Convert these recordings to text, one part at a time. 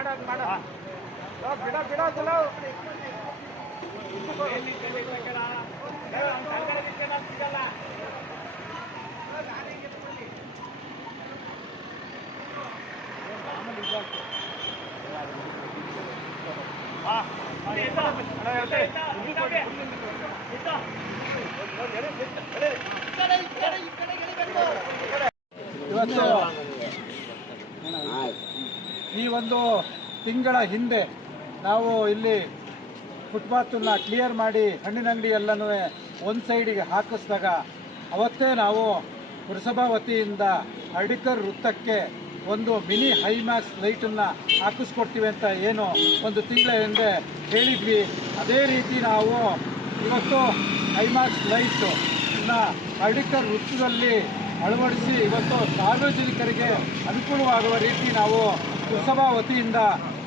ಇವತ್ತು ಈ ಒಂದು ತಿಂಗಳ ಹಿಂದೆ ನಾವು ಇಲ್ಲಿ ಫುಟ್ಪಾತನ್ನ ಕ್ಲಿಯರ್ ಮಾಡಿ ಹಣ್ಣಿನ ಅಂಗಡಿ ಎಲ್ಲನೂ ಒಂದು ಸೈಡಿಗೆ ಹಾಕಿಸಿದಾಗ ಅವತ್ತೇ ನಾವು ಪುರಸಭಾ ವತಿಯಿಂದ ಅಡಿಕರ್ ವೃತ್ತಕ್ಕೆ ಒಂದು ಮಿನಿ ಹೈಮ್ಯಾಕ್ಸ್ ಲೈಟನ್ನು ಹಾಕಿಸ್ಕೊಡ್ತೀವಿ ಅಂತ ಏನು ಒಂದು ತಿಂಗಳ ಹಿಂದೆ ಹೇಳಿದ್ವಿ. ಅದೇ ರೀತಿ ನಾವು ಇವತ್ತು ಹೈಮ್ಯಾಕ್ಸ್ ಲೈಟು ಅಡಿಕರ್ ವೃತ್ತದಲ್ಲಿ ಅಳವಡಿಸಿ ಇವತ್ತು ಸಾರ್ವಜನಿಕರಿಗೆ ಅನುಕೂಲವಾಗುವ ರೀತಿ ನಾವು ಪುರಸಭಾ ವತಿಯಿಂದ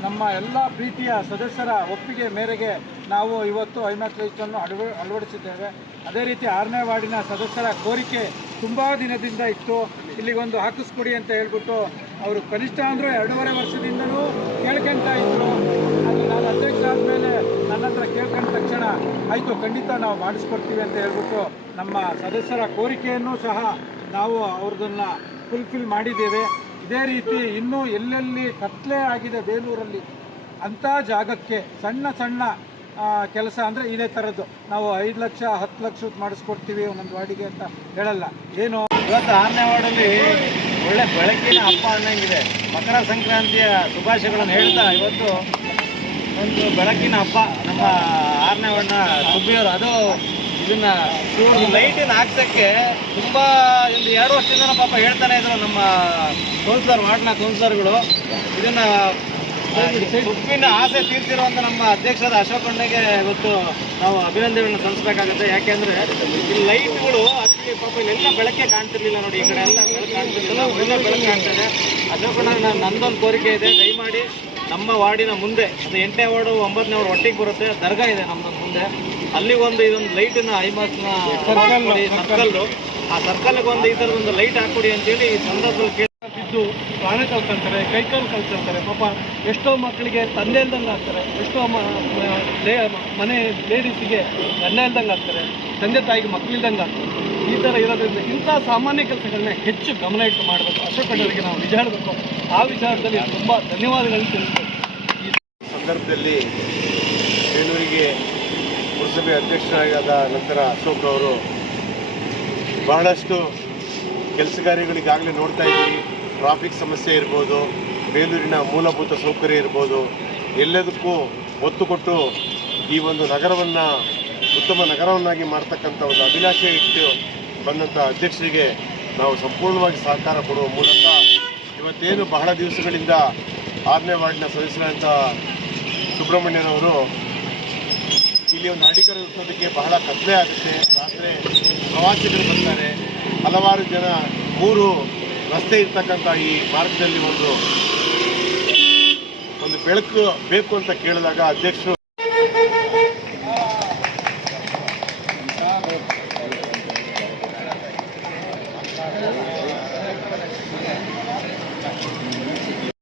ನಮ್ಮ ಎಲ್ಲ ಪ್ರೀತಿಯ ಸದಸ್ಯರ ಒಪ್ಪಿಗೆ ಮೇರೆಗೆ ನಾವು ಇವತ್ತು ಐಮ್ಯಾಕ್ ಲೈಟನ್ನು ಅಳವ ಅಳವಡಿಸಿದ್ದೇವೆ. ಅದೇ ರೀತಿ ಆರನೇ ವಾರ್ಡಿನ ಸದಸ್ಯರ ಕೋರಿಕೆ ತುಂಬ ದಿನದಿಂದ ಇತ್ತು. ಇಲ್ಲಿಗೊಂದು ಹಾಕಿಸ್ಕೊಡಿ ಅಂತ ಹೇಳ್ಬಿಟ್ಟು ಅವರು ಕನಿಷ್ಠ ಅಂದರೂ ಎರಡೂವರೆ ವರ್ಷದಿಂದಲೂ ಕೇಳ್ಕೊಂತ ಇದ್ದರು ಅಲ್ಲಿ ನಾನು ಅಧ್ಯಕ್ಷ ಆದಮೇಲೆ ನನ್ನ ಹತ್ರ ಕೇಳ್ಕೊಂಡ ತಕ್ಷಣ, ಆಯಿತು, ಖಂಡಿತ ನಾವು ಮಾಡಿಸ್ಕೊಡ್ತೀವಿ ಅಂತ ಹೇಳ್ಬಿಟ್ಟು ನಮ್ಮ ಸದಸ್ಯರ ಕೋರಿಕೆಯನ್ನು ಸಹ ನಾವು ಅವ್ರದನ್ನು ಫುಲ್ಫಿಲ್ ಮಾಡಿದ್ದೇವೆ. ಇದೇ ರೀತಿ ಇನ್ನೂ ಎಲ್ಲೆಲ್ಲಿ ಕತ್ಲೆ ಆಗಿದೆ ಬೇಲೂರಲ್ಲಿ, ಅಂಥ ಜಾಗಕ್ಕೆ ಸಣ್ಣ ಸಣ್ಣ ಕೆಲಸ ಅಂದರೆ ಇದೇ ಥರದ್ದು. ನಾವು ಐದು ಲಕ್ಷ, ಹತ್ತು ಲಕ್ಷ ಮಾಡಿಸ್ಕೊಡ್ತೀವಿ ಒಂದೊಂದು ವಾರ್ಡಿಗೆ ಅಂತ ಹೇಳಲ್ಲ. ಏನು? ಇವತ್ತು ಆರನೇ ವಾರ್ಡಲ್ಲಿ ಒಳ್ಳೆ ಬೆಳಕಿನ ಹಬ್ಬ ಅನ್ನಂಗಿದೆ ಮಕರ ಸಂಕ್ರಾಂತಿಯ ಶುಭಾಶಯಗಳನ್ನು ಹೇಳ್ತಾ ಇವತ್ತು ಒಂದು ಬೆಳಕಿನ ಹಬ್ಬ. ನಮ್ಮ ಆರನೇ ವಾರ್ಡ್ನ ಸುಬ್ಬಿಯವರು, ಅದು ಇದನ್ನ ಲೈಟಿನ ಹಾಕ್ಸಕ್ಕೆ ತುಂಬಾ ಒಂದು ಎರಡು ವರ್ಷದಿಂದ ಪಾಪ ಹೇಳ್ತಾನೆ ಇದ್ರು ನಮ್ಮ ಕೌನ್ಸಿಲರ್ ವಾರ್ಡ್ನ ಕೌನ್ಸಿಲರ್ಗಳು ಇದನ್ನ ಉಪ್ಪಿನ ಆಸೆ ತೀರ್ತಿರುವಂತ ನಮ್ಮ ಅಧ್ಯಕ್ಷರಾದ ಅಶೋಕ್ ಅಣ್ಣಗೆ ಇವತ್ತು ನಾವು ಅಭಿನಂದನೆಗಳನ್ನ ಸಲ್ಲಿಸಬೇಕಾಗುತ್ತೆ. ಯಾಕೆಂದ್ರೆ ಈ ಲೈಟ್ಗಳು ಅಲ್ಲಿ ಪಾಪ ಇಲ್ಲೆಲ್ಲ ಬೆಳಕೆ ಕಾಣ್ತಿರ್ಲಿಲ್ಲ ನೋಡಿ ಈ ಕಡೆ ಎಲ್ಲ ಬೆಳಕು ಕಾಣ್ತಿರ್ಲಿಲ್ಲ. ಒಳ್ಳೆ ಬೆಳಕು ಕಾಣ್ತದೆ. ಅಶೋಕ್ ಅಣ್ಣ ನಂದೊಂದು ಕೋರಿಕೆ ಇದೆ. ದಯಮಾಡಿ ನಮ್ಮ ವಾರ್ಡಿನ ಮುಂದೆ ಅದು ಎಂಟನೇ ವಾರ್ಡು ಒಂಬತ್ತನೇ ವಾರ್ಡ್ ಒಟ್ಟಿಗೆ ಬರುತ್ತೆ. ದರ್ಗಾ ಇದೆ ನಮ್ಮ ಮುಂದೆ. ಅಲ್ಲಿ ಒಂದು ಇದೊಂದು ಲೈಟಿನ ಐಮಾಸ್ನ ಸರ್ಕಲ್ ಆ ಸರ್ಕಲ್ಗೆ ಒಂದು ಈ ಥರದ ಒಂದು ಲೈಟ್ ಹಾಕೊಡಿ ಅಂತೇಳಿ ಈ ಸಂದರ್ಭದಲ್ಲಿ ಕೇಳಿ ಬಿದ್ದು ಪ್ರಾಣ ಕಳ್ಕೊಳ್ತಾರೆ ಕೈಕಾಲು ಕಳ್ಕೊಳ್ತಾರೆ ಪಾಪ ಎಷ್ಟೋ ಮಕ್ಕಳಿಗೆ ತಂದೆ ಇಲ್ದಂಗೆ ಆಗ್ತಾರೆ. ಎಷ್ಟೋ ಮನೆ ಲೇಡೀಸಿಗೆ ಗಂಡ ಇಲ್ದಂಗೆ ಆಗ್ತಾರೆ. ತಂದೆ ತಾಯಿಗೆ ಮಕ್ಕಳಿಲ್ದಂಗೆ ಆಗ್ತಾರೆ. ಈ ಥರ ಇರೋದ್ರಿಂದ ಇಂಥ ಸಾಮಾನ್ಯ ಕೆಲಸಗಳನ್ನ ಹೆಚ್ಚು ಗಮನ ಇಟ್ಟು ಮಾಡಬೇಕು. ಅಶೋಕ್ ಅಣ್ಣರಿಗೆ ನಾವು ಹೇಳಬೇಕು ಆ ವಿಚಾರದಲ್ಲಿ ತುಂಬ ಧನ್ಯವಾದಗಳನ್ನು ತಿಳಿಸ್ಬೇಕು. ಸಂದರ್ಭದಲ್ಲಿ ಬೇಲೂರಿಗೆ ಪುರಸಭೆ ಅಧ್ಯಕ್ಷರಾದ ನಂತರ ಅಶೋಕ್ ಅವರು ಬಹಳಷ್ಟು ಕೆಲಸ ಕಾರ್ಯಗಳಿಗಾಗಲೇ ನೋಡ್ತಾ ಇದ್ದೀವಿ ಟ್ರಾಫಿಕ್ ಸಮಸ್ಯೆ ಇರ್ಬೋದು, ಬೇಲೂರಿನ ಮೂಲಭೂತ ಸೌಕರ್ಯ ಇರ್ಬೋದು, ಎಲ್ಲದಕ್ಕೂ ಒತ್ತು ಕೊಟ್ಟು ಈ ಒಂದು ನಗರವನ್ನು, ಉತ್ತಮ ನಗರವನ್ನಾಗಿ ಮಾಡ್ತಕ್ಕಂಥ ಒಂದು ಅಭಿಲಾಷೆ ಇಟ್ಟು ಬಂದಂಥ ಅಧ್ಯಕ್ಷರಿಗೆ ನಾವು ಸಂಪೂರ್ಣವಾಗಿ ಸಹಕಾರ ಕೊಡುವ ಮೂಲಕ ಇವತ್ತೇನು ಬಹಳ ದಿವಸಗಳಿಂದ ಆರನೇ ವಾರ್ಡ್ನ ಸದಸ್ಯರಾದಂಥ ಸುಬ್ರಹ್ಮಣ್ಯನವರು ಇಲ್ಲಿ ಒಂದು ಅಡಿಕರ ಬಹಳ ಕತ್ಲೆ ಆಗುತ್ತೆ. ರಾತ್ರಿ ಪ್ರವಾಸಿಗರು ಬರ್ತಾರೆ. ಹಲವಾರು ಜನ ಮೂರು ರಸ್ತೆ ಇರ್ತಕ್ಕಂಥ ಈ ಮಾರ್ಗದಲ್ಲಿ ಒಂದು ಒಂದು ಬೆಳಕು ಬೇಕು ಅಂತ ಕೇಳಿದಾಗ ಅಧ್ಯಕ್ಷರು